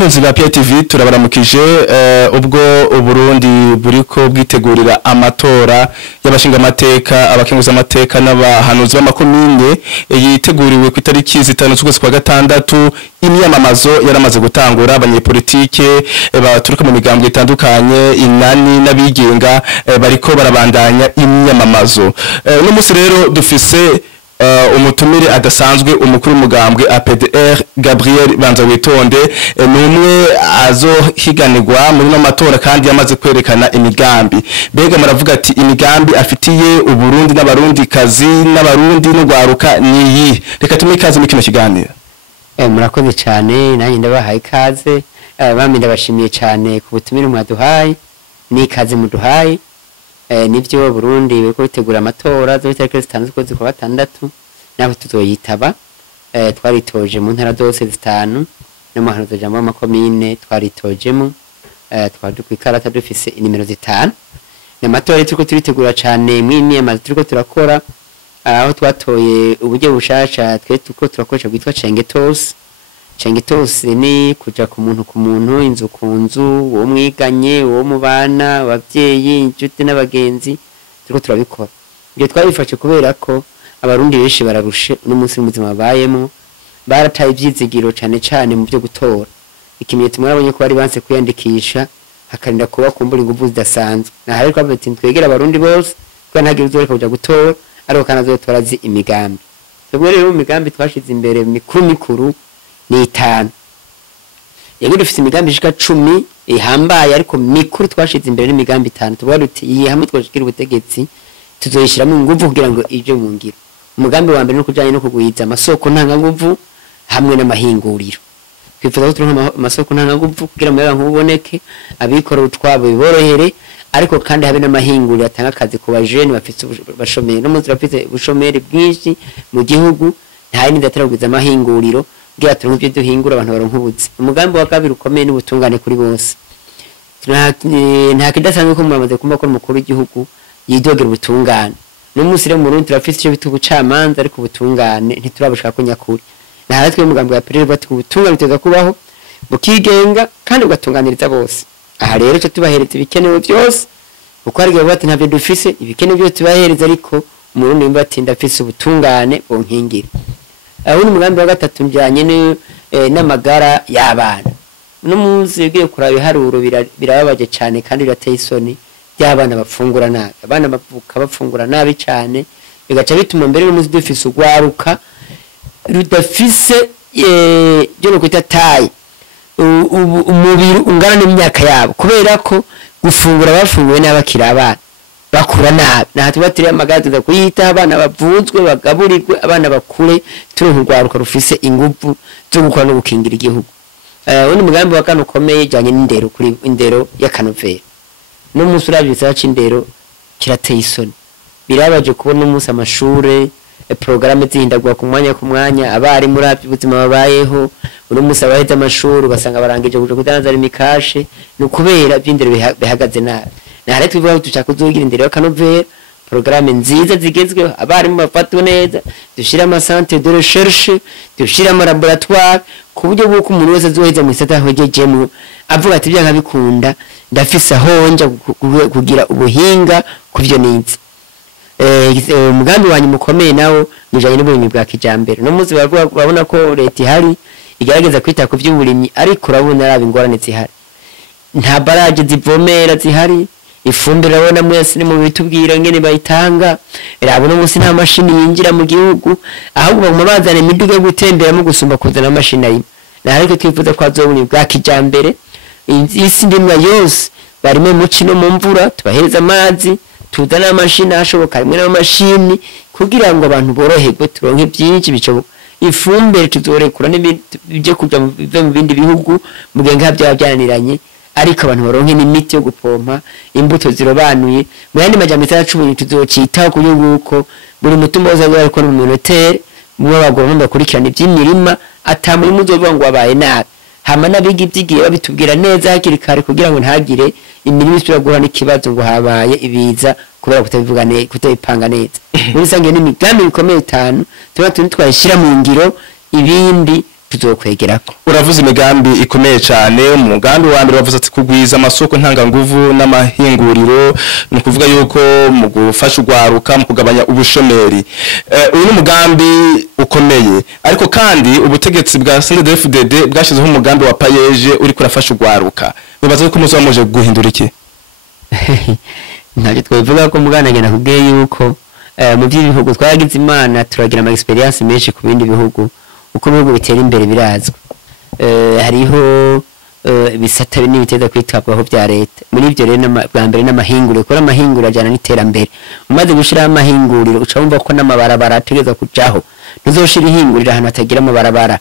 bakunzi ba PTV turabaramukije ubwo Uburundi buriko bwitegurira amatora y'abashinga amateka abakenguza amateka n'abahanuzi b'amakomine yiteguriwe ku itariki 5 z'ukwezi kwa gatandatu imyamamazo yaramaze gutangura abanyepolitike baturuka mu migambwe itandukanye inani n'abigenga bariko barabandanya imyamamazo no musi rero dufise umutumire adasanzwe umukuru w'umugambwe APDR Gabriel Banzawitonde numwe azohiganirwa muri no matora kandi yamaze kwerekana imigambi bega maravuga ati imigambi afitiye Uburundi n'abarundi kazi n'abarundi n'ugwaruka niyi reka tumikaze mu kino kiganiro murakoze cyane nanjye ndabahaye ikaze bamwe ndabashimiye cyane ku butumire mwaduhaye n'ikaze muduhaye nivyo Burundi biko bitegura amatora zo itariki 5 z'ukwezi kwa gatandatu naho tuzoyitaba twaritoje mu ntara zose zitanu no mu hanuzo jambo amakomine twaritojemo twari kwikarata dufise inimero zitanu n'amatora turiko turitegura cyane mwimye amazi turiko turakora aho twatoye uburyo bushasha twe tuko turakoresha bwitwa Cengetos ni kuja ku muntu inzu ku nzu wo mwiganye wo mubana abavyeyi inshuti n'abagenzi turiko turabikora ibyo twabifashe kubera ko abarundi benshi bararushe n'umunsi muzima bayemo barataye ivyizigiro cyane mu byo gutora ikimenyetso mwarabonye ko bari banse kwiyandikisha hakarinda kuba kumbura inguvu zidasanzwe na hari ko abati twegera abarundi bose kwa ntagira uzoreka kuja gutora ariko kanazo torazi imigambi twebwe rero imigambi twashize imbere mikuru ni 5 yego dufite imigambi ishika 10 ihambaye ariko mikuru twashize imbere n'imigambi 5 tuvuga duti iyi hamwe twashikira ubutegetsi tuzoyishiramo inguvu kugira ngo ije mu ngiro umugambi wa mbere no kujanye no kugwiza amasoko ntanga nguvu hamwe n'amahinguriro twifuza ko turonka amasoko ntanga nguvu kugira ngo abantu uboneke abikora utwabo biborohere ariko kandi habe n'amahinguriro atanga akazi ku bajene bafite bashomeye no muzi bafite ubushomeri bwinshi mu gihugu nta yindi ndataragwiza amahinguriro kugira turonke ibyo duhingura abantu baronka ubuzi umugambi wa kabiri ukomeye n'ubutungane kuri bose nta kidasanzwe ko muramaze kumva ko umukuru w'igihugu yidogera ubutungane n'umunsi rero mu Burundi turafite icyo bita ubucamanza ariko ubutungane ntiturabushaka ko nyakuri naharatwe umugambi wa perezida bati ubutungane biteza kubaho bukigenga kandi ugatunganiriza bose aha rero cyo tubahereza ibikenewe byose uko ari gabo bati ntabyo dufise ibikenewe byose tubahereza ariko umurundi mba ati ndafise ubutungane bonkingira aho ni umugambi wa gatatu njanye n'amagara y'abana n'umunsi ugiye kuraba iharuro birababaje cyane kandi birateye isoni y'abana bafungura nabi abana bavuka bafungura nabi cyane bigaca bituma mbere n'umunsi dufise ugwaruka rudafise byo no kwita tayi umubiri ungana n'imyaka yabo kubera ko gufungura bafunguye n'abakira abana bakura nabi nahatwe batiri amagaza kuyita abana bavuzwe bagaburirwe abana bakure turugwaruka rufise ingufu zo gukora no gukingira igihugu undi mugambi wa kano komeye janye n'indero kuri indero y'akanovera no musurabye saci indero kirateye isoni birabaje kubona umunsi amashure programme zihindagwa ku mwanya abari muri ubuzima babayeho uno musa bahita amashuri basanga barangije kuja kudanza imikashe no kubera by'indero bihagaze nabi na leta ivuga tushaka kuzogira indero y'akanovera programme nziza zigezwe abari mu bafatwa neza dushira ama centre de recherche dushira ama laboratoire ku buryo bw'uko umuntu wese azoheza mu isata hogejemo avuga ati byanka bikunda ndafise honja kugira ubuhinga kuvyo ninzi umugambi wanyu mukomeye nawo nijanye n'uburimyi bwa kijambere no muzi babona ko leta ihari igerageza kwita ku by'uburimyi ariko urabona arabi ingorane zihari nta baraje zivomera zihari ifumbire urabona mwese ni mu bitubwira ngene bayitanga irabona umunsi nta mashini yinjira mu gihugu ahubwo mu bazana imiduga yo gutembera mu gusumba kuzana amashini ayi na ariko twifuza ko azoburimyi bwa kijambere isi ndimwa yose barime mu cino mu mvura tubahereza amazi tudana amashini ashoboka rimwe n'amashini kugira ngo abantu boroherwe turonke byinshi bico ifumbire tuzorekura n'ibyo kuja mu bindi bihugu mugenga habya byaniranye ariko abantu baronke n'imiti yo gupompa imbuto zirobanuye mu yandi majambo y'acubunyi tuzocitaho kuyo nguko buri mutumba wose ariko no mu minoteri mu bagomba bakurikirana iby'imirima atamuri muzovuga ngo wabaye nabi hama nabiga ibyigiye babitubwira neza hakiri kare kugira ngo ntagire imirimo isubira guhana ikibazo ngo habaye ibiza kubera kutabivuga neza kutayipanga neza muri sange n'imigambi bikomeye 5 tuba twashira mu ngiro ibindi tuzokwegerako. Uravuze imigambi ikomeye cyane, umugambi wa mbere wavuze ati kugwiza amasoko ntanganguvu n'amahinguriro, ni kuvuga yuko mu gufasha ugwaruka mu kugabanya ubushomeri. Uyu ni umugambi ukomeye, ariko kandi ubutegetsi bwa CNDD-FDD bwashizeho umugambi wa payeje uri kurafasha ugwaruka. Bibaza yuko muzo muje guhindura iki? Ntabwo twavuga ko muganagena kubwiye yuko mu by'ibihugu twaragize imana turagira ama experience menshi ku bindi bihugu uko ibihugu bitera imbere birazwa. Hariho bisata n'ibiteza kwitabwaho bya leta. Muri ibyo rero bwa mbere n'amahinguriro, kora amahinguriro ajana n'iterambere. Umaze gushira amahinguriro uca wumva ko n'amabarabara ategeza kujaho. Tuzoshira ihingurira ahantu atagira amabarabara.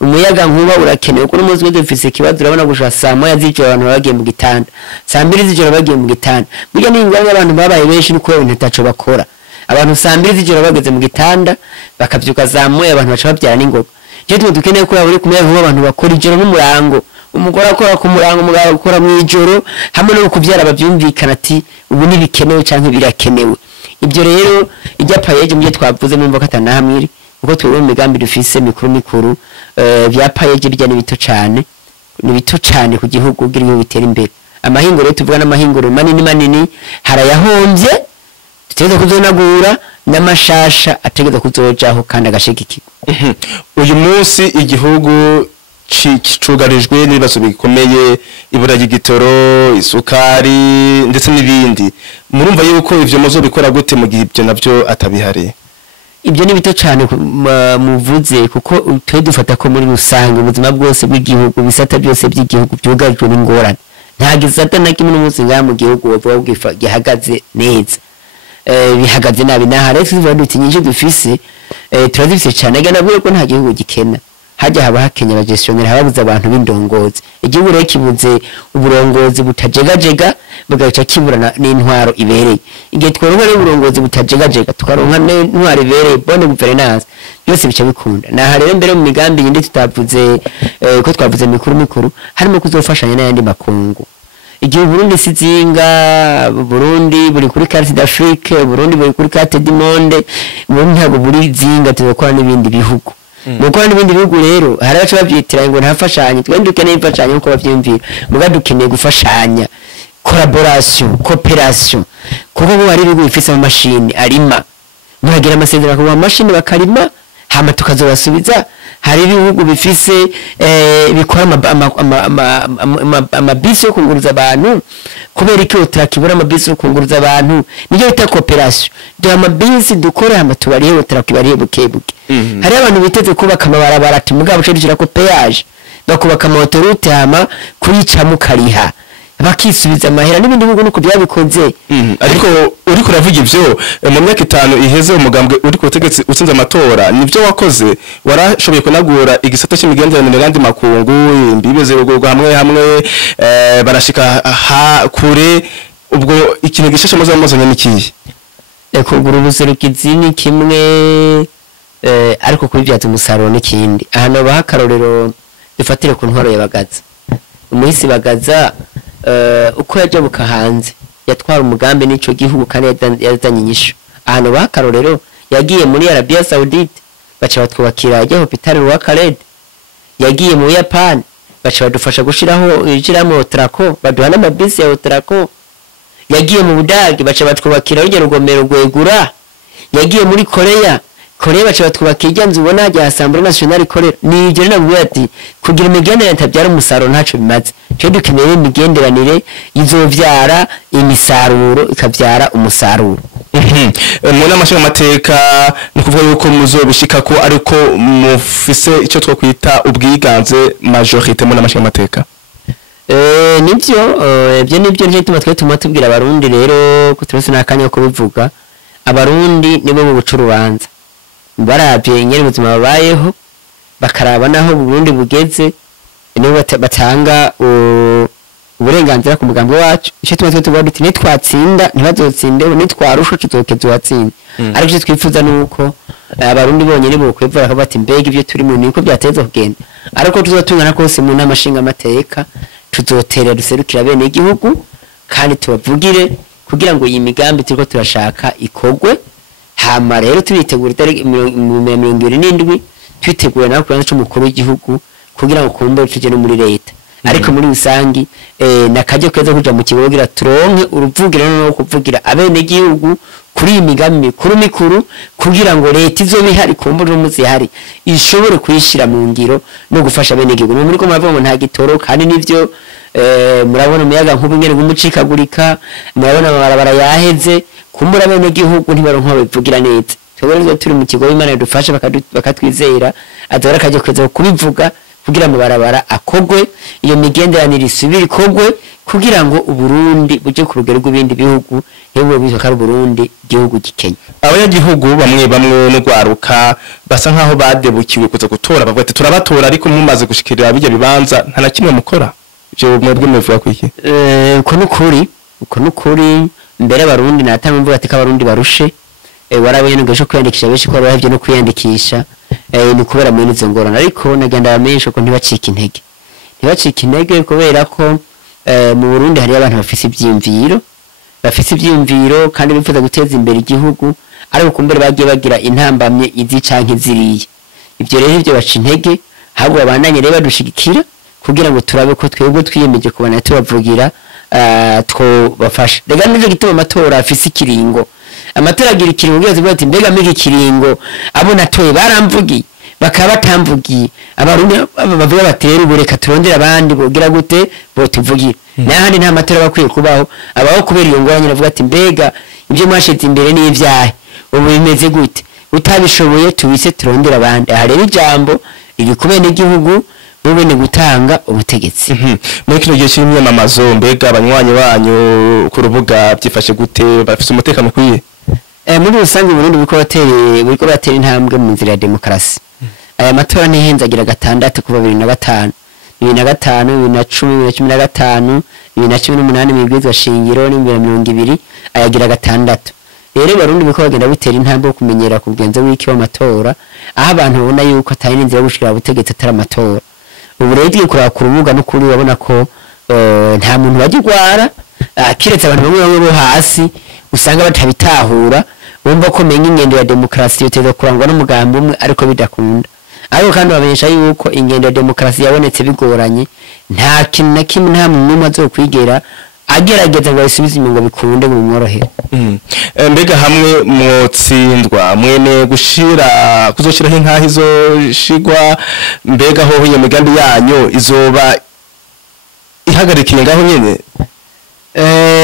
Umuyaga nkuba urakenewe ko n'umuzi w'dufise kibazo urabona gusha saa moya z'ijoro abantu bagiye mu gitanda, saa 2 z'ijoro bagiye mu gitanda. Burya n'ingwanya abantu babaye benshi nuko ibintu taco bakora. Abantu saa 2 z'ijoro bageze mu gitanda bakavyuka saa moya abantu baca babyara n'ingoga. Je dukeneye ko yaburi kumenya nkuba abantu bakora ijoro n'umurango. Umugore akora ku murango, umugabo akora mu ijoro, hamwe no kubyara bavyumvikana ati ubu ni bikenewe canke birakenewe. Ibyo rero ijya payeje mu twavuze mu mvaka tanahamwe uko twebwe mu migambi dufise mikuru bya payeje bijya ni bito cyane ku gihugu kugira ngo bitere imbere. Amahinguro rero tuvuga n'amahinguro manini harayahombye, tuteze kuzonagura n'amashasha ategeza kuzojaho kandi agashigikirwa. Uyu munsi igihugu cugarijwe n'ibibazo bikomeye, ibura ry'igitoro, isukari ndetse n'ibindi. Murumva yuko ivyo muzo bikora gute mu gihe ibyo navyo atabihari? Ibyo ni bito cyane muvuze kuko twe dufata ko muri rusange ubuzima bwose bw'igihugu, bisata byose by'igihugu byugarijwe n'ingorane. Nta gisata na kimwe n'umunsi ngaha mu gihugu wovuga gihagaze neza. Bihagaze nabi naha rero tuvuga duti nyinshi dufise turazifise cyane nabwo ko nta gihugu gikena. Hajya haba hakenya abagestionnaire hababuza abantu b'indongozi. Igihugu rero kibuze uburongozi butajegajega bugaca kiburana n'intwaro ibereye. Igihe tworonka rero uburongozi butajegajega tukaronka n'intwaro ibereye bonne gouvernance byose bica bikunda. Naha rero mbere mu migambi yindi tutavuze ko twavuze mikuru harimo kuzofashanya n'ayandi makungu. Igihe Burundi sizinga, Burundi buri kuri carte d'Afrique, Burundi buri kuri carte du monde, Burundi ntabwo buri zinga tuzokora n'ibindi bihugu. Mukora n'ibindi bihugu rero haraca bavyitira ngo ntafashanye, twende dukeneye imfashanya uko bavyimvira, muga dukeneye gufashanya, collaboration, coopération. Kuko bo ari bihugu bifise amashini arima, muragira amasezerano ku mashini bakarima hama tukazobasubiza. Hari ibihugu bifise bikora amabisi yo kunguruza abantu, kubera iki utakibura amabisi yo kunguruza abantu niyo bita coopération. Do amabisi dukora hama tubariye utakibariye bukebuke. Hari abantu biteze kubaka amabarabara ati mugabo cyo dushyira ko péage bakubaka autoroute hama kuyica mukariha bakisubiza amahera n'ibindi bihugu nuko byabikoze. Ariko uri kuravuga ivyo mu myaka 5 iheze umugambwe uri ku butegetsi utsinze amatora nivyo wakoze, warashoboye kunagura igisata cy'imigenderanire n'andi makungu, imbibeze rugurwa hamwe barashika kure. Ubwo ikintu gishashe muzamuzanya nikiye kugura ubuserukizi ni kimwe, ariko kubibyaza umusaruro n'ikindi. Ahantu bahakarorero dufatire ku ntwaro yabagaza umuhisi bagaza uko yajabuka hanze yatwara umugambi n'ico gihugu kandi yazanye inyishu. Ahantu bahakarorero yagiye muri Arabia Saudite baca batwubakira ajya hospital wa Khaled, yagiye mu Japan baca badufasha gushiramo Traco baduha n'amabisi ya Traco, yagiye mu Budage baca batwubakira urugero rugomero rwegura, yagiye muri Korea baca batwubakira ijyanze ubona hajya Assemblée Nationale Korea. Ni ibyo navuga ati kugira imigenderanire ntabyara umusaruro ntaco bimaze. Cyo dukeneye imigenderanire izovyara imisaruro ikavyara umusaruro. Mu namashinga amateka ni kuvuga yuko muzobishika ko ariko mufise icyo twakwita ubwiganze majorité mu namashinga amateka. Nibyo nibyo tuma tubwira abarundi rero kuturese nakanya ko bivuga abarundi nibo mu bucurubanza barabye ingene ubuzima babayeho bakaraba naho Burundi bugeze, nibo batanga uburenganzira ku mugambo wacu. Icyo tuvuga duti nitwatsinda ntibazotsinde, nitwarusha tuzokeza watsinda. Ariko icyo twifuza nuko abarundi bonyene bo kwevura ko bati mbega ibyo turi mu niko byateza kugenda, ariko tuzotungana kose mu namashinga amateka tuzoterera duserukira bene igihugu kandi tubavugire kugira ngo iyi migambi turiko turashaka ikogwe. Hama rero turitegura 27 twitegura nawe kuranza c'umukuru w'igihugu kugira ngo kumbe tuje no muri leta ariko muri rusangi nakajye kweza kuja mu kigo kugira turonke uruvugira no kuvugira abene gihugu kuri imigambi mikuru kugira ngo leta izo bihari kumbura umuzi hari ishobore kuyishira mu ngiro no gufasha abene gihugu muri ko muravuga ngo nta gitoro kandi nivyo murabona umuyaga nkubu ngene gumucikagurika murabona abarabara yaheze kumbura abene gihugu ntibaronka bivugira neza twebwe turi mu kigo Imana yadufasha bakatwizera azora kajye kweza kubivuga kugira ngo barabara akogwe iyo migenderanire isubire ikogwe kugira ngo uburundi buje ku rugero rw'ibindi bihugu yebwe bizoka ari Burundi gihugu gikenya abanyagihugu bamwe no gwaruka basa nkaho badebukiwe kuza gutora bavuga ati turabatora ariko mumaze gushikirira bijya bibanza nta na kimwe mukora ivyo mwebwe muvuga kwiki uko nukuri mbere abarundi natanga mvuga ati kabarundi barushe warabonye n'ugasho kwiyandikisha benshi ko barahevye no kwiyandikisha ni kubera muri izo ngorane ariko nagenda bamenyesha ko ntibacika intege kubera ko mu Burundi hari abantu bafise ivyiyumviro kandi bifuza guteza imbere igihugu ariko kumbere bagiye bagira intambamye izi canke ziriye ivyo rero ivyo baca intege ahubwo babandanye rero badushigikira kugira ngo turabe ko twebwe twiyemeje kubana tubavugira twobafasha rega n'ivyo gituma amatora afise ikiringo amatora agira ikiringo giye zivuga ati mbega mege ikiringo abo natoye baramvugiye bakaba batamvugiye abarundi bavuga batera ubureka turondera abandi bogira gute bo tuvugira nahandi nta matora bakwiye kubaho abaho kubera iyo ngorane navuga ati mbega ibyo mwashize imbere ni ivyahe ubu bimeze gute utabishoboye tubise turondera abandi aha rero ijambo riri kubene igihugu bubene gutanga ubutegetsi muri kino gihe cy'imyamamazo mbega abanywanyi banyu ku rubuga byifashe gute bafise umutekano kwiye muri rusange Burundi buriko batera intambwe mu nzira ya demokrasi aya matora nihenzagira gatandatu kuva 2005 2010 2015 mibwizwa shingiro n'2020 ayagira gatandatu rero Barundi biko bagenda bitera intambwe kumenyera kugenza wiki w'amatora aho abantu babona yuko atari n'inzira yo gushikira ubutegetsi atari amatora ubu rero igiye kuraba ku rubuga no kuri babona ko nta muntu bagirwara kiretse abantu bamwe bo hasi usanga batabitahura bumva ko menye ingendo ya demokrasi yoteza kurangwa n'umugambi umwe ariko bidakunda ariko kandi bamenyesha yuko ingendo ya demokrasi yabonetse bigoranye nta kintu na kimwe nta muntu azokwigera agerageza ngo asubize inyungu bikunde mu mworohera mbega hamwe mwotsindwa mwene kuzoshiraho inkaho izoshigwa mbega ho iyo migambi yanyu izoba ihagarikiye ngaho nyene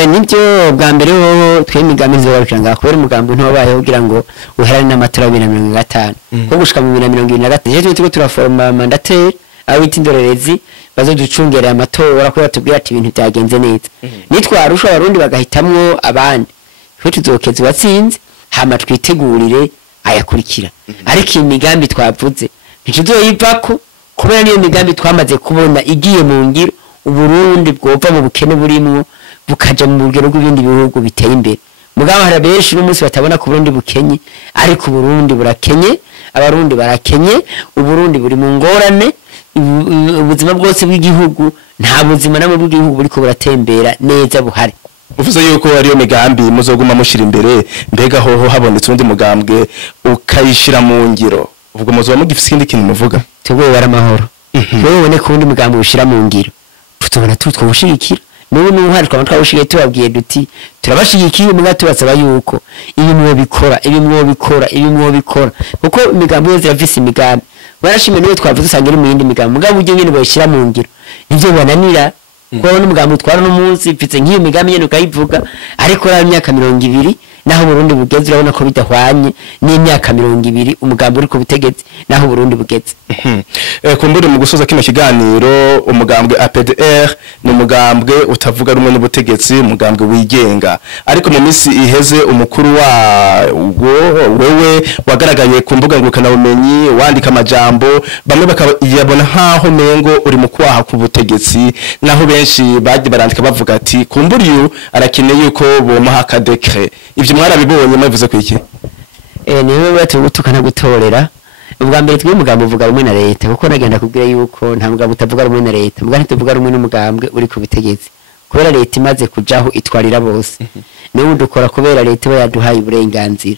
nibyo bwa mbere ho twemigambi izobarukira ngaho kubera umugambi ntobaye kugira ngo uherane n'amatora ya 2025 ko gushika mu 2023 je tuko turaforma mandateri abita indorerezi bazoducungera amatora ko batubwira ati ibintu byagenze neza nitwarusha abarundi bagahitamwo abandi twe tuzokeza watsinze hama twitegurire ayakurikira ariko imigambi twavuze ntikizoyivako kubera niyo migambi twamaze kubona igiye mu ngiro Uburundi bwova mu bukene burimwo bukaja mu rugero rw'ibindi bihugu biteye imbere mugabo hari benshi n'umunsi batabona ku Burundi bukenye ariko Burundi burakenye abarundi barakenye Uburundi buri mu ngorane ubuzima bwose bw'igihugu nta buzima namwe bw'igihugu buriko buratembera neza buhari uvuze yuko ariyo migambi muzoguma mushira imbere mbega hoho habonetse undi mugambwe ukayishira mu ngiro ubwo muzoba mugifise ikindi kintu muvuga twebwe baramahoro twebwe ko undi mugambi ushira mu ngiro tutubona twushigikira n'ubu n'uhari twabashigiye tubabwiye duti turabashigikiye muga tubasaba yuko ibi mwobikora kuko imigambi yose irafise imigambi barashimye niwe twavuze usanga iri mu yindi migambi mugabo ujye nyine bayishira mu ngiro nivyo bananira ko n'umugambi utwara n'umunsi mfitse nk'iyo migambi nyene ukayivuga ariko ra imyaka 20 naho Burundi bugeze urabona ko bidahwanye n'imyaka 20 umugambi uri ku butegetsi naho Burundi bugeze kumbure mu gusoza kino kiganiro umugambwe APDR ni umugambwe utavuga rumwe n'ubutegetsi umugambwe wigenga ariko mu misi iheze umukuru wewe wagaragaye ku mbuga ngurukana bumenyi wandika amajambo bamwe bakabona nkaho mengo uri mu kwaha ku butegetsi naho benshi baje barandika bavuga ati kumburiyo arakeneye yuko bomuha ka decret ivyo mwarabibonye mwavuze kwiki niwe batugutukana gutorera ubwa mbere twe umugambo uvuga rumwe na leta kuko nagenda kubwira yuko nta mugambo utavuga rumwe na leta mugani tuvuga rumwe n'umugambwe uri ku butegetsi kubera leta imaze kujaho itwarira bose niwe dukora kubera leta yaduhaye uburenganzira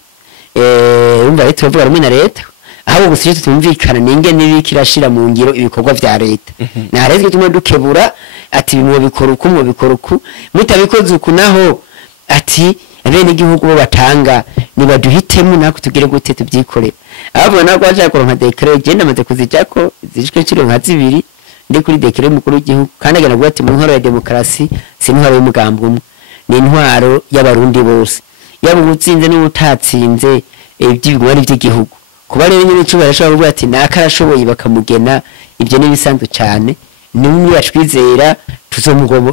umva leta tuvuga rumwe na leta aho gusa tutumvikana ninge nibikirashira mu ngiro ibikorwa vya leta narezwe tumwe dukebura ati bimwe bikora uko mu bikora uko mutabikoze uko naho ati abene igihugu bo batanga nibaduhitemo nako tugire gute tubyikorera abo nako baje kuronka decret genda maze kuzijako zishike kiro nka zibiri ndi kuri decret mukuru w'igihugu kandi agana gwa ati mu nkoro ya demokrasi sintwaro y'umugambwe umwe ni intwaro y'abarundi bose yaba ubutsinze n'ubutatsinze iby'ibigwari by'igihugu kuba rero nyine cyubahiro ashobora kuvuga ati nakarashoboye bakamugena ibyo nibisanzwe cyane nimwe yatwizera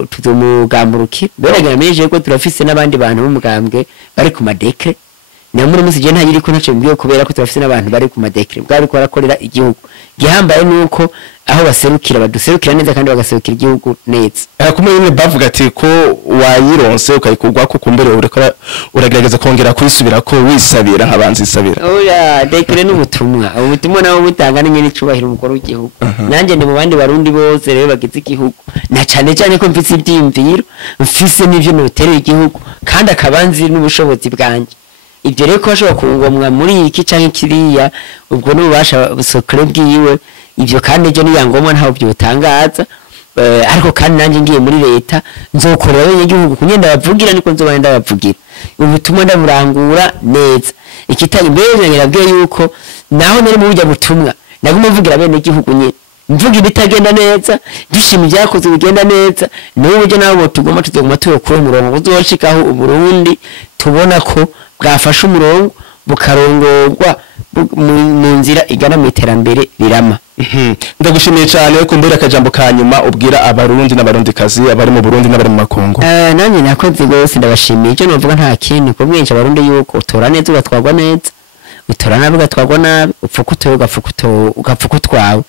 tuzomugamburuki beragana meje ko turafise n'abandi bantu b'umugambwe bari ku madekre namuri musi je ntagiri ko ntace mbiyo kubera ko turafise n'abantu bari ku madekre bwari ko arakorera igihugu gihambaye nuko aho baserukira baduserukira neza kandi bagaserukira igihugu neza kumwe nyine bavuga ati ko wayironse ukayikugwa ko kumbere uragerageza kongera kwisubira ko wisabira nkabanzi isabira oya dekre n'ubutumwa ubutumwa nawo butanga n'ingene icubahiro umukuru w'igihugu nanje ndi mu bandi barundi bose rero bagize igihugu na cyane cyane ko mfise ibyimviro mfise n'ivyo noterera igihugu kandi akabanzi n'ubushobozi bwanje ibyo rero ko bashobora kungomwa muri iki canke kiriya ubwo n'ubasha busokre bwiwe ibyo kandi ejo niyangomwa ntaho byotangaza ariko kandi nanje ngiye muri leta nzokorera abanyagihugu kunyenda bavugira niko nzoba ndabavugira ubutumwa ndaburangura neza ikitari mbere ngerabwiye yuko naho nari mu burya butumwa naguma mvugira bene igihugu nyene mvuga ibitagenda neza dushima ibyakoze bigenda neza n'uburyo nabo tugoma tuzoguma tuyokura umurongo uzoshikaho uburundi tubona ko bwafasha umurongo bukarongorwa mu nzira igana mu iterambere rirama ndagushimiye cyane ko mbere akajambo kanyuma ubwira abarundi n'abarundikazi abari mu Burundi n'abari mu makungu nanjye nakoze gose ndabashimiye icyo novuga nta kintu ko mwinshi abarundi yuko utora neza ugatwagwa neza utora nabi ugatwagwa nabi upfuka utoye ugapfuka utwawe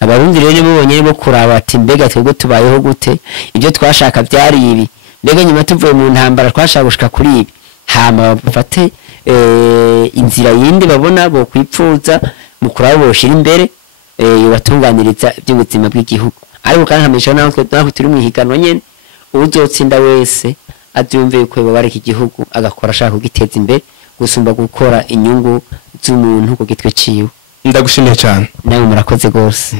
abarundi rero bibonye bo kuraba ati mbega twebwe tubayeho gute ibyo twashaka byari ibi mbega nyuma tuvuye mu ntambara twashaka gushika kuri ibi hama bafate inzira yindi babona bo kwipfuza mu kurabo boshira imbere yobatunganiriza by'ubuzima bw'igihugu ariko kandi hamisha naho turi mu higanwa nyene uzotsinda wese abyumve yuko bareka igihugu agakora ashaka kugiteza imbere gusumba gukora inyungu z'umuntu ku gitwe ciwe ndagushimiye cyane nawe murakoze gose